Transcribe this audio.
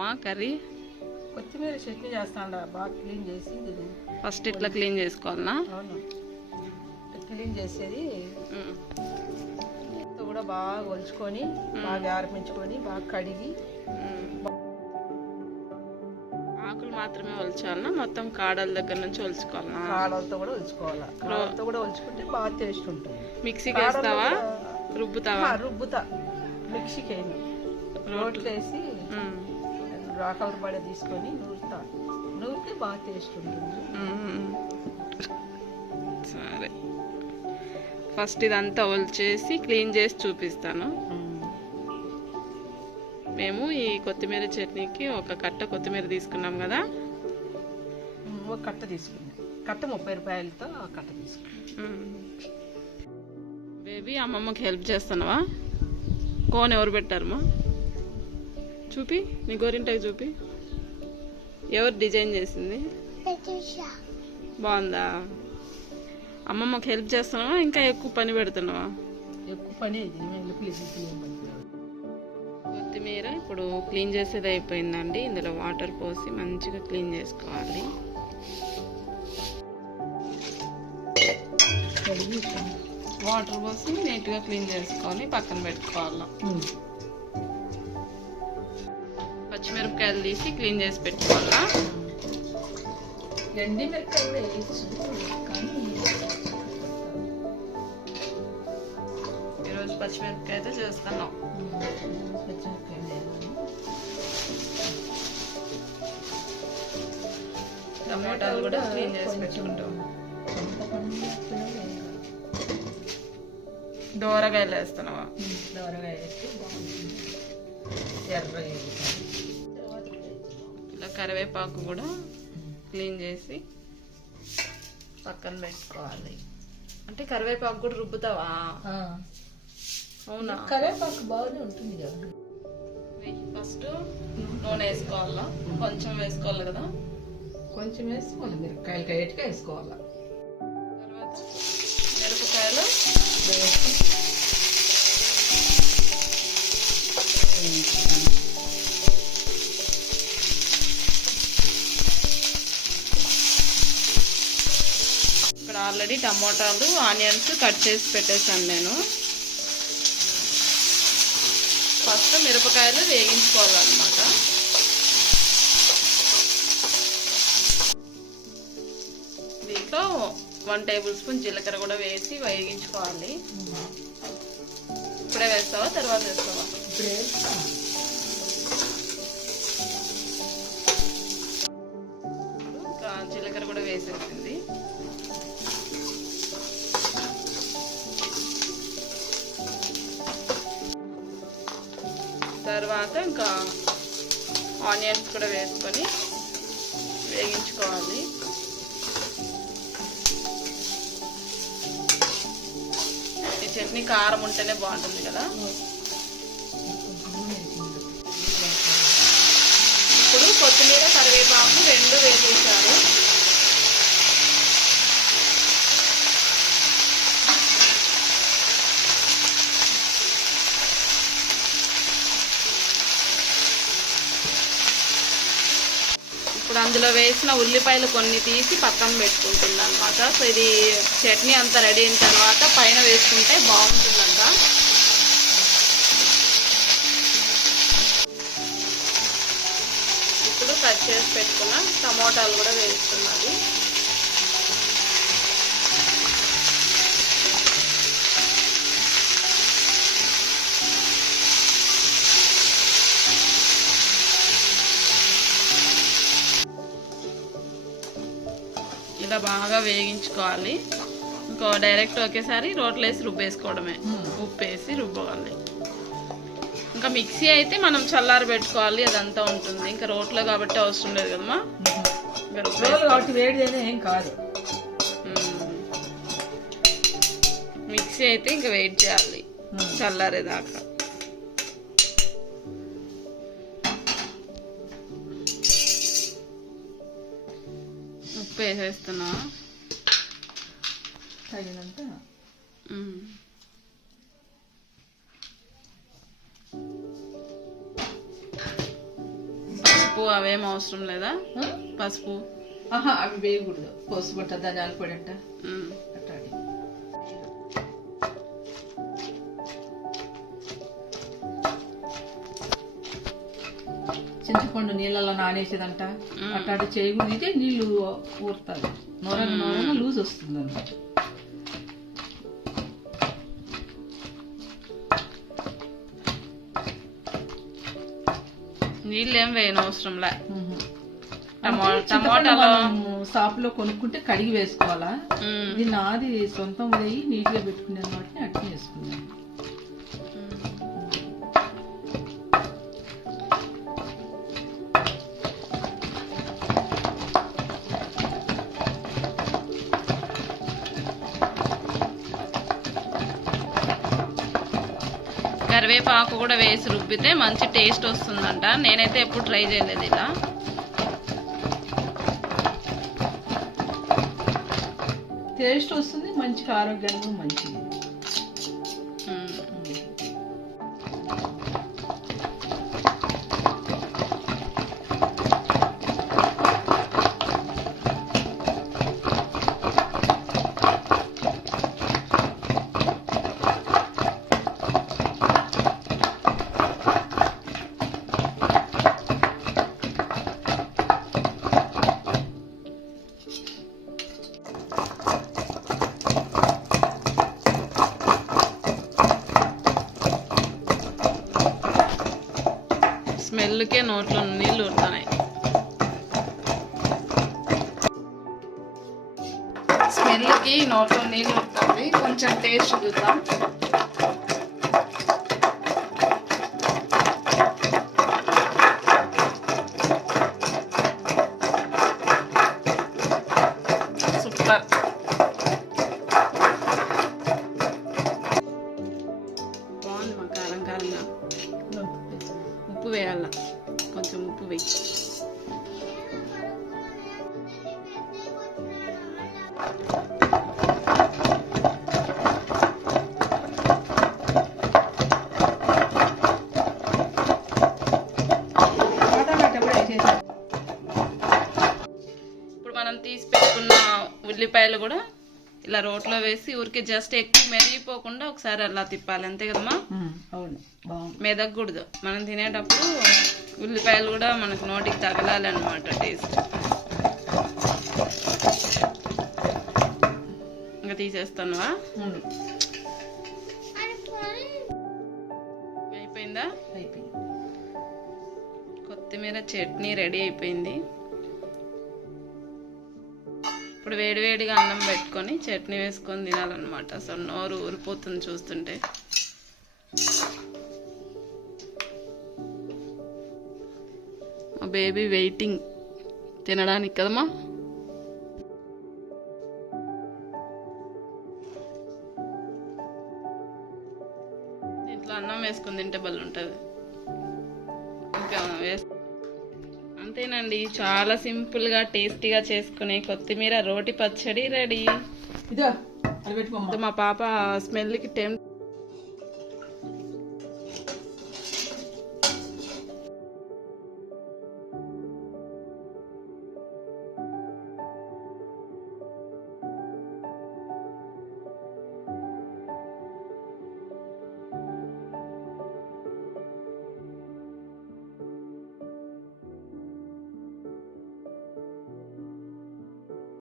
Curry? కొత్తిమీర చట్నీ చేస్తాను బాగా క్లీన్ చేసి ఫస్ట్ ఇట్లా క్లీన్ చేసుకోవాలనా? క్లీన్ చేసేది కూడా బాగా ఒలుచుకొని బాగా ఆరపించుకొని బాగా కడిగి. ఆకులు మాత్రమే ఒలచాలనా? మొత్తం కాడల దగ్గర నుంచి ఒలుచుకోవాలనా? కాడలతో కూడా ఒలుచుకోవాలి? కాడలతో కూడా ఒలుచుకుంటే బాగా టేస్ట్ ఉంటుంది. మిక్సీకి వేస్తావా? రుబ్బుతావా? రుబ్బుతా. మిక్సీకి వేయను. రోట్లో. వేసి. రాకల పడే తీసుకొని నూరుతా. నూరితే బాగా టేస్ట్ ఉంటుంది. సరే. ఫస్ట్ ఇదంతా ఒలిచేసి క్లీన్ చేసి చూపిస్తాను. మేము. ఈ కొత్తిమీర చట్నీకి ఒక కట్ట కొత్తిమీర తీసుకున్నాం కదా? ఒక కట్ట తీసుకున్నాను కట్ట ముప్పై రూపాయలతో ఆ కట్ట తీసుకున్నాను బేబీ అమ్మమ్మకి హెల్ప్ చేస్తున్నావా కోన్ ఎవరు పెట్టారమ్మా? చూపి నీ గోరింటాకి చూపి. ఎవరు డిజైన్ చేసింది? బాగుందా? అమ్మమ్మకి హెల్ప్ చేస్తున్నావా? ఇంకా ఎక్కువ పని పెడుతున్నావా? ఎక్కువ పని కొత్తిమీర ఇప్పుడు క్లీన్ చేసేది అయిపోయిందండి. ఇందులో వాటర్ పోసి మంచిగా క్లీన్ చేసుకోవాలి. వాటర్ పోసి నీట్గా క్లీన్ చేసుకొని పక్కన పెట్టుకోవాలి? పచ్చిమిరపకాయలు తీసి క్లీన్ చేసి పెట్టుకోవాలా? ఎండి మిరపకాయ కూడా వేయచ్చు కానీ ఈరోజు చేస్తున్నాం. పచ్చిమిరపకాయ లేదు టమోటాలు కూడా క్లీన్ చేసి పెట్టుకుంటాం. దోరగాయలు వేస్తున్నావా? దోరగా వేస్తే బాగుంటుంది. ఎర్ర కరివేపాకు కూడా క్లీన్ చేసి పక్కన పెట్టుకోవాలి. అంటే కరివేపాకు కూడా రుబ్బుతావా? అవునా? కరివేపాకు బాగానే ఉంటుంది కదా. ఫస్ట్ నూనె వేసుకోవాలా? కొంచెం వేసుకోవాలి కదా? కొంచెం వేసుకోవాలి మిరపకాయలు కైట్గా వేసుకోవాలి. తర్వాత మిరపకాయలు వేసి ఆల్రెడీ టమోటాలు ఆనియన్స్ కట్ చేసి పెట్టేశాను నేను. ఫస్ట్ మిరపకాయలు వేగించుకోవాలన్నమాట. దీంట్లో వన్ టేబుల్ స్పూన్ జీలకర్ర కూడా వేసి వేగించుకోవాలి. ఇప్పుడే వేస్తావా? తర్వాత వేస్తావా? జీలకర్ర కూడా వేసేసింది. తర్వాత ఇంకా ఆనియన్స్ కూడా వేసుకొని వేగించుకోవాలి. ఈ చట్నీ కారం ఉంటేనే బాగుంటుంది కదా? ఇప్పుడు కొత్తిమీర కరివేపాకు రెండు వేసేసారు. ఇప్పుడు అందులో వేసిన ఉల్లిపాయలు కొన్ని తీసి పక్కన పెట్టుకుంటుంది అనమాట సో ఇది చట్నీ అంతా రెడీ అయిన తర్వాత పైన వేసుకుంటే బాగుంటుందంట. ఇప్పుడు కట్ చేసి పెట్టుకున్న టమోటాలు కూడా వేస్తున్నది ఇలా బాగా వేగించుకోవాలి. ఇంకో డైరెక్ట్ ఒకేసారి రోట్లో వేసి రుబ్బేసుకోవడమే. ఉప్పు వేసి రుబ్బవాలి ఇంకా మిక్సీ అయితే మనం చల్లారి పెట్టుకోవాలి అదంతా ఉంటుంది. ఇంకా రోట్లో కాబట్టి అవసరం లేదు కదమ్మా. ఏం కాదు. మిక్సీ అయితే ఇంకా వెయిట్ చేయాలి. చల్లారేదాకా. ఉప్పు వేసేస్తున్నా తగినంత. పసుపు అవేం అవసరం లేదా? పసుపు. అవి వేయకూడదు. పసుపట్ట ధనియాల పొడి అంట. చింతపండు నీళ్ళలో నానేసేదంట. అట్టాడి చేయకూడదు ఇదే నీళ్ళు ఊరుతుంది నోరంగా నోరంగా లూజ్ వస్తుంది అనమాట నీళ్ళు ఏం వేయని అవసరంలే. టమో టమోటాలో మనము షాపులో కొనుక్కుంటే కడిగి వేసుకోవాలా. ఇది నాది సొంతం ఉదయి నీట్గా పెట్టుకున్నాను కాబట్టి అట్లా వేసుకున్నాను. కరివేపాకు కూడా వేసి రుబ్బితే మంచి టేస్ట్ వస్తుందంట. నేనైతే ఎప్పుడు ట్రై చేయలేదు ఇలా. టేస్ట్ వస్తుంది మంచి ఆరోగ్యంగా మంచిది. అందుకే నోట్లో నీళ్ళు ఊరుతున్నాయి. స్మెల్కి నోట్లో నీళ్ళు ఉంటుంది కొంచెం టేస్ట్ చూద్దాం. పెట్టుకున్న ఉల్లిపాయలు కూడా ఇలా రోట్లో వేసి ఊరికే జస్ట్ ఎక్కువ మెరిగిపోకుండా ఒకసారి అలా తిప్పాలి. అంతే కదమ్మా? అవును. మెదగకూడదు. మనం తినేటప్పుడు ఉల్లిపాయలు కూడా మనకు నోటికి తగలాలి అనమాట టేస్ట్. ఇంకా తీసేస్తానువా అయిపోయిందా? అయిపోయింది. కొత్తిమీర చట్నీ రెడీ అయిపోయింది. ఇప్పుడు వేడివేడిగా అన్నం పెట్టుకొని చట్నీ వేసుకొని తినాలన్నమాట. అసలు నోరు ఊరిపోతుంది చూస్తుంటే. మా బేబీ వెయిటింగ్ తినడానికి కదమ్మా? దీంట్లో అన్నం వేసుకొని తింటే బలు అంతేనండి. చాలా సింపుల్గా టేస్టీగా చేసుకునే కొత్తిమీర రోటి పచ్చడి రెడీ. ఇదో మా పాప స్మెల్కి టెంప్